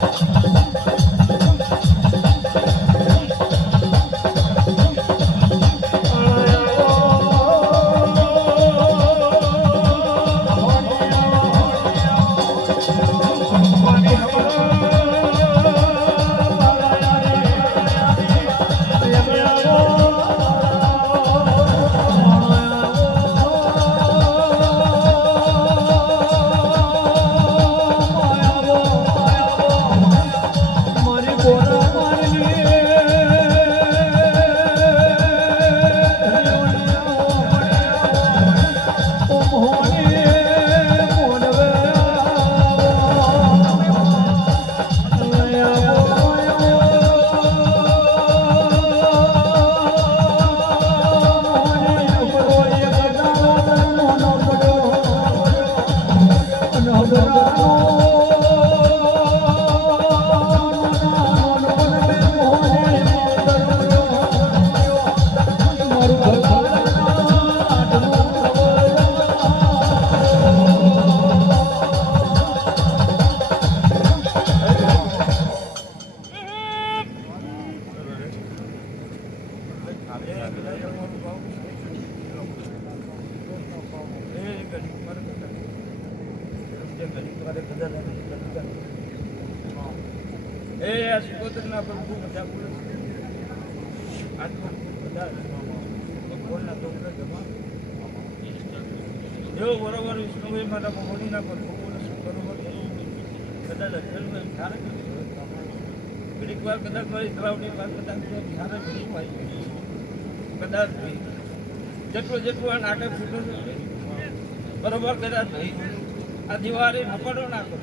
મારી એ આ સિકોતરના પર બહુ બધા બોલે છે. બધા ભગવાનના દોકરા જમા. બરોબર વિષ્ણુભાઈ મારા ભગવાનીના પર બરોબર કદાચ અઠ્યાવીસ સારે ઘડીક વાર કદાચ મારી તળાવની વાર કદાચ સારા ઘડીક આવી કદાચ જેટલું જેટલું આ નાટક ફૂટો બરોબર કદાચ આ દિવાળી નપડો નાખો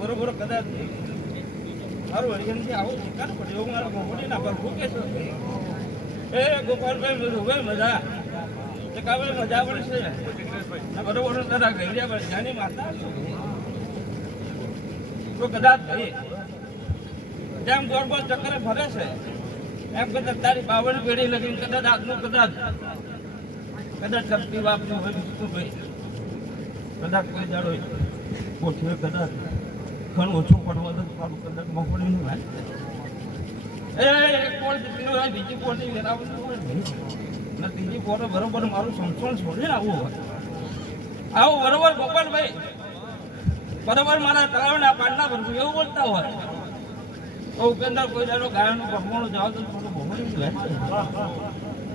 બરોબર કદાચ નહીં. મારું હરિયનથી આવું શિકાર પડ્યો એવું મારા ભગવાનની ના પર ભૂકે છે. એ ગોપાલભાઈ બધું ભાઈ મજા. કાવે મજા પણ છે. બરોબર તારા ગયા પર જાની માતા તો કદાચ થઈ જેમ ગોળ ગોળ ચક્કરે ફરે છે એમ કદાચ તારી બાવન પેઢી લગી કદાચ આજનું કદાચ. કદાચ શક્તિ બાપનું હોય બીજું ભાઈ કદાચ કોઈ જાડો પોઠીઓ કદાચ. ઘણું ઓછું પડવા દો મારું કદાચ મગફળીનું ભાઈ એ પોળ હોય, બીજી પોળની વેરાવતું હોય. ને ને બરોબર મારું સંસોણ છોડીને આવવું હોય. આવું બરોબર ગોપાલભાઈ. બરોબર મારા તળાવના પાંડના ભરવું એવું બોલતા હોય. તો ઉપેન્દ્ર કોઈ દાડો ગાયનું ભગવાનનું જાવ તો થોડું ભગવાન